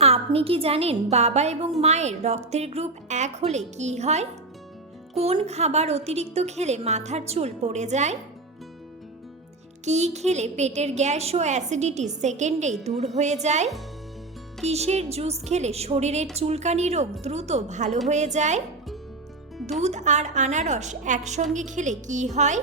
আপনি কি জানেন বাবা এবং মায়ের রক্তের গ্রুপ এক হলে কি হয়? কোন খাবার অতিরিক্ত খেলে মাথার চুল পড়ে যায়? কি খেলে পেটের গ্যাস ও অ্যাসিডিটি সেকেন্ডেই দূর হয়ে যায়? কিসের জুস খেলে শরীরের চুলকানি রোগ দ্রুত ভালো হয়ে যায়? দুধ আর আনারস একসঙ্গে খেলে কি হয়?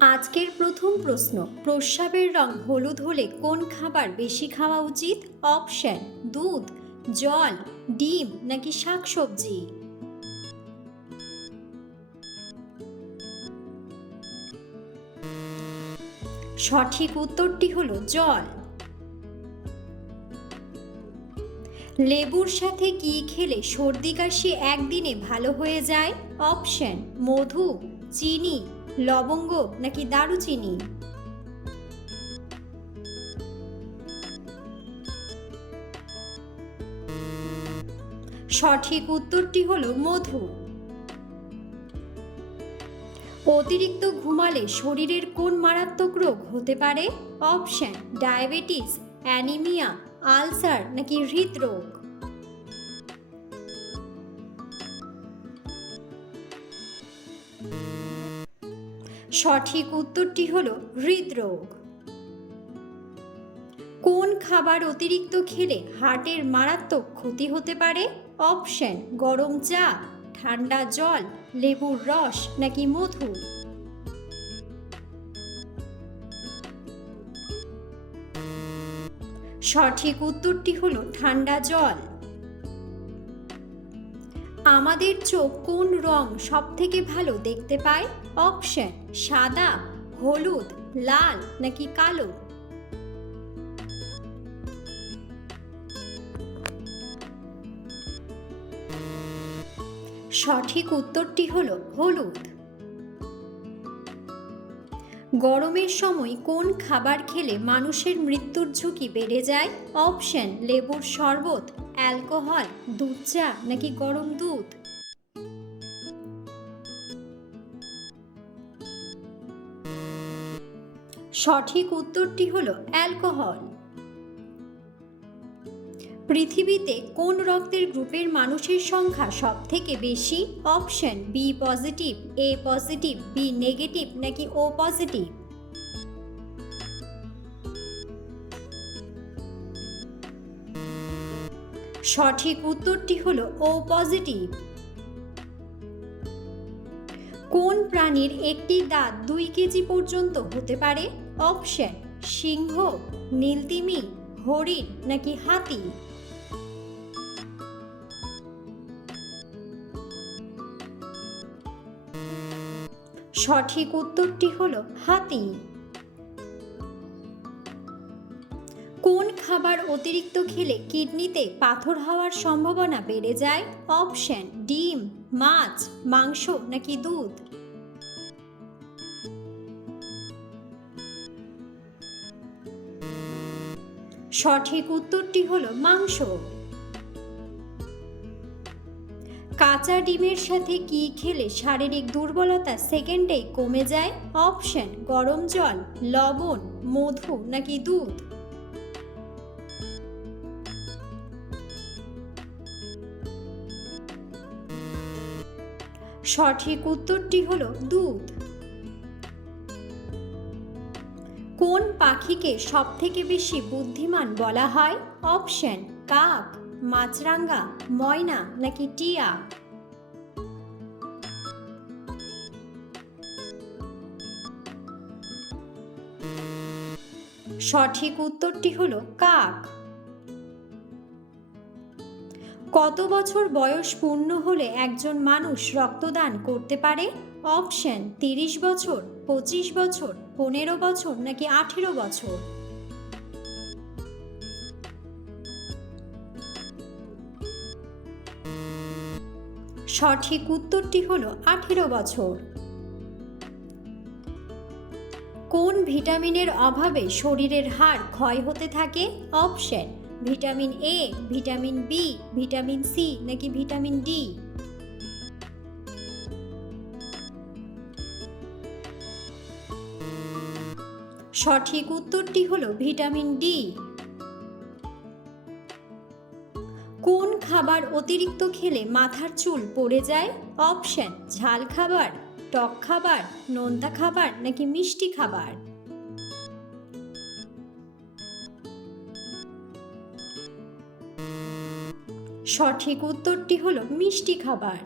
আজকের প্রথম প্রশ্ন। প্রস্রাবের রং হলুদ হলে কোন খাবার বেশি খাওয়া উচিত? অপশন, দুধ, জল, ডিম নাকি শাকসবজি? সঠিক উত্তরটি হলো জল। লেবুর সাথে কি খেলে সর্দি কাশি একদিনে ভালো হয়ে যায়? অপশন, মধু, চিনি লবঙ্গ নাকি দারুচিনি? সঠিক উত্তরটি হলো মধু। অতিরিক্ত ঘুমালে শরীরের কোন মারাত্মক রোগ হতে পারে? অপশন, ডায়াবেটিস, অ্যানিমিয়া, আলসার নাকি হৃদরোগ? সঠিক উত্তরটি হল হৃদরোগ। কোন খাবার অতিরিক্ত খেলে হার্টের মারাত্মক ক্ষতি হতে পারে? অপশন, গরম চা, ঠান্ডা জল, লেবুর রস নাকি মধু? সঠিক উত্তরটি হলো ঠান্ডা জল। আমাদের চোখ কোন রং সব থেকে ভালো দেখতে পায়? অপশন, সাদা, হলুদ, লাল নাকি কালো? সঠিক উত্তরটি হলো হলুদ। গরমের সময় কোন খাবার খেলে মানুষের মৃত্যুর ঝুঁকি বেড়ে যায়? অপশন, লেবুর শরবত, অ্যালকোহল, দুধ চা নাকি গরম দুধ? সঠিক উত্তরটি হলো অ্যালকোহল। পৃথিবীতে কোন রক্তের গ্রুপের মানুষের সংখ্যা সব থেকে বেশি? Option B positive, A positive, B negative নাকি ও পজিটিভ? সঠিক উত্তরটি হল ও পজিটিভ। কোন প্রাণীর একটি দাঁত দুই কেজি পর্যন্ত হতে পারে? অপশন, সিংহ, নীলতিমি, হরিণ নাকি হাতি? সঠিক উত্তরটি হলো হাতি। কোন খাবার অতিরিক্ত খেলে কিডনিতে পাথর হওয়ার সম্ভাবনা বেড়ে যায়? অপশন, ডিম, মাছ, মাংস নাকি দুধ? সঠিক উত্তরটি হলো মাংস। কাঁচা ডিমের সাথে কি খেলে শারীরিক দুর্বলতা সেকেন্ডেই কমে যায়? অপশন, গরম জল, লবণ, মধু নাকি দুধ? সঠিক উত্তরটি হলো দুধ। কোন পাখিকে সব থেকে বেশি বুদ্ধিমান বলা হয়? অপশন, কাক। মাছরাঙ্গা, ময়না নাকি টিয়া? সঠিক উত্তরটি হলো কাক। কত বছর বয়স পূর্ণ হলে একজন মানুষ রক্তদান করতে পারে? অপশন, তিরিশ বছর, পঁচিশ বছর, পনেরো বছর নাকি আঠেরো বছর? সঠিক উত্তরটি হলো আঠেরো বছর। কোন ভিটামিনের অভাবে শরীরের হাড় ক্ষয় হতে থাকে? Option, vitamin A vitamin B vitamin C নাকি ভিটামিন ডি সঠিক উত্তরটি হলো ভিটামিন ডি খাবার অতিরিক্ত খেলে মাথার চুল পড়ে যায় অপশন ঝাল খাবার, টক খাবার, নোনতা খাবার নাকি মিষ্টি খাবার? সঠিক উত্তরটি হলো মিষ্টি খাবার।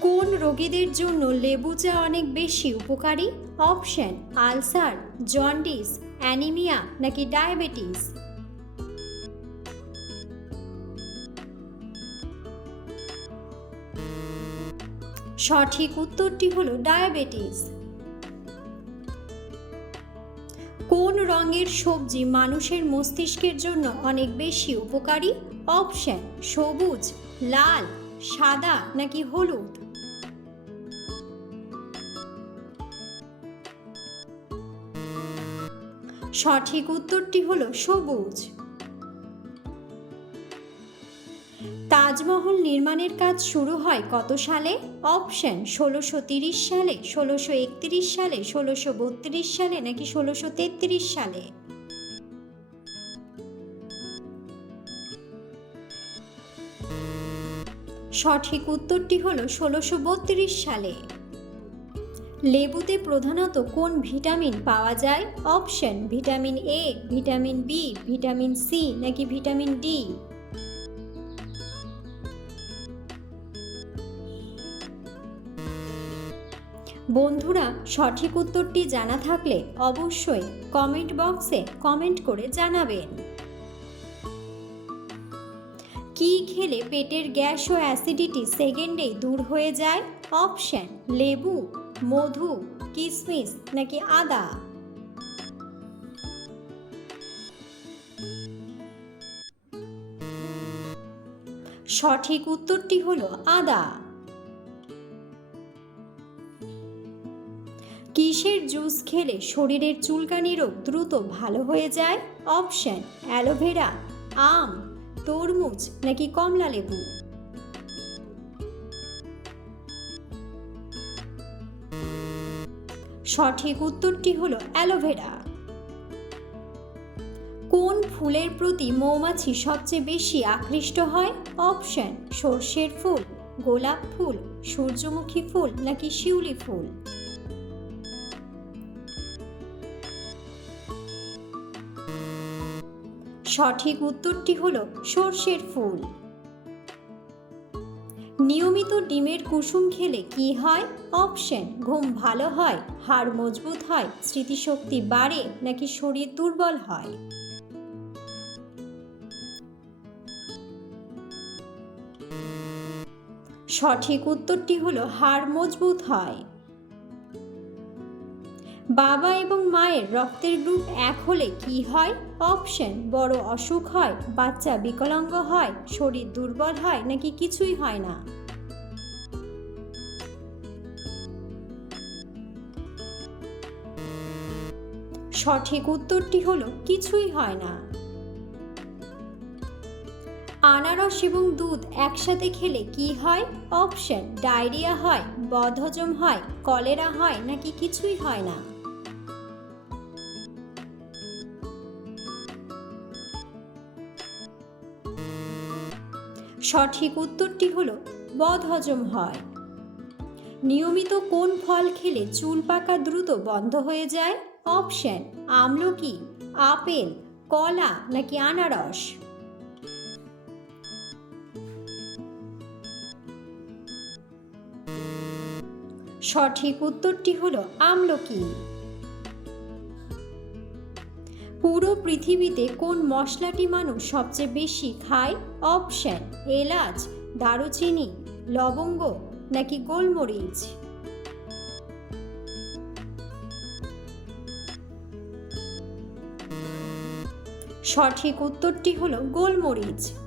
কোন রোগীদের জন্য লেবু চা অনেক বেশি উপকারী? অপশন আলসার, জন্ডিস, অ্যানিমিয়া নাকি ডায়াবেটিস? সঠিক উত্তরটি হলো ডায়াবেটিস। কোন রঙের সবজি মানুষের মস্তিষ্কের জন্য অনেক বেশি উপকারী? অপশন, সবুজ, লাল, সাদা নাকি হলুদ? সঠিক উত্তরটি হলো সবুজ। তাজমহল নির্মাণের কাজ শুরু হয় কত সালে? অপশন ষোলোশো তিরিশ সালে, ষোলোশো একত্রিশ সালে, ষোলোশো বত্রিশ সালে নাকি ষোলোশো তেত্রিশ সালে? সঠিক উত্তরটি হল ষোলোশো বত্রিশ সালে। লেবুতে প্রধানত কোন ভিটামিন পাওয়া যায়? Option vitamin A vitamin B vitamin C নাকি ভিটামিন ডি বন্ধুরা, সঠিক উত্তরটি জানা থাকলে অবশ্যই কমেন্ট বক্সে কমেন্ট করে জানাবেন। কি খেলে পেটের গ্যাস ও অ্যাসিডিটি সেকেন্ডেই দূর হয়ে যায়? অপশন, লেবু, মধু কিশমিশ নাকি আদা? সঠিক উত্তরটি হলো আদা। কিসের জুস খেলে শরীরের চুলকানি রোগ দ্রুত ভালো হয়ে যায়? অপশন, অ্যালোভেরা, আম, তরমুজ নাকি কমলা লেবু? সঠিক উত্তরটি হলো অ্যালোভেরা। কোন ফুলের প্রতি মৌমাছি সবচেয়ে বেশি আকৃষ্ট হয়? অপশন, সর্ষের ফুল, গোলাপ ফুল, সূর্যমুখী ফুল নাকি শিউলি ফুল? সঠিক উত্তরটি হলো সর্ষের ফুল। নিয়মিত ডিমের কুসুম খেলে কি হয়? অপশন ঘুম ভালো হয়, হাড় মজবুত হয়, স্মৃতিশক্তি বাড়ে নাকি শরীর দুর্বল হয়? সঠিক উত্তরটি হলো হাড় মজবুত হয়। বাবা এবং মায়ের রক্তের গ্রুপ এক হলে কি হয়? অপশন, বড় অসুখ হয়, বাচ্চা বিকলাঙ্গ হয়, শরীর দুর্বল হয় নাকি কিছুই হয় না? সঠিক উত্তরটি হলো কিছুই হয় না। আনারস এবং দুধ একসাথে খেলে কি হয়? অপশন, ডায়রিয়া হয়, বদহজম হয়, কলেরা হয় নাকি কিছুই হয় না? সঠিক উত্তরটি হলো বদহজম হয়। নিয়মিত কোন ফল খেলে চুল পাকা দ্রুত বন্ধ হয়ে যায়? অপশন, আমলকি, আপেল, কলা নাকি আনারস? সঠিক উত্তরটি হলো আমলকি। পুরো পৃথিবীতে কোন মশলাটি মানুষ সবচেয়ে বেশি খায়? অপশন, এলাচ, দারুচিনি, লবঙ্গ নাকি গোলমরিচ? সঠিক উত্তরটি হলো গোলমরিচ।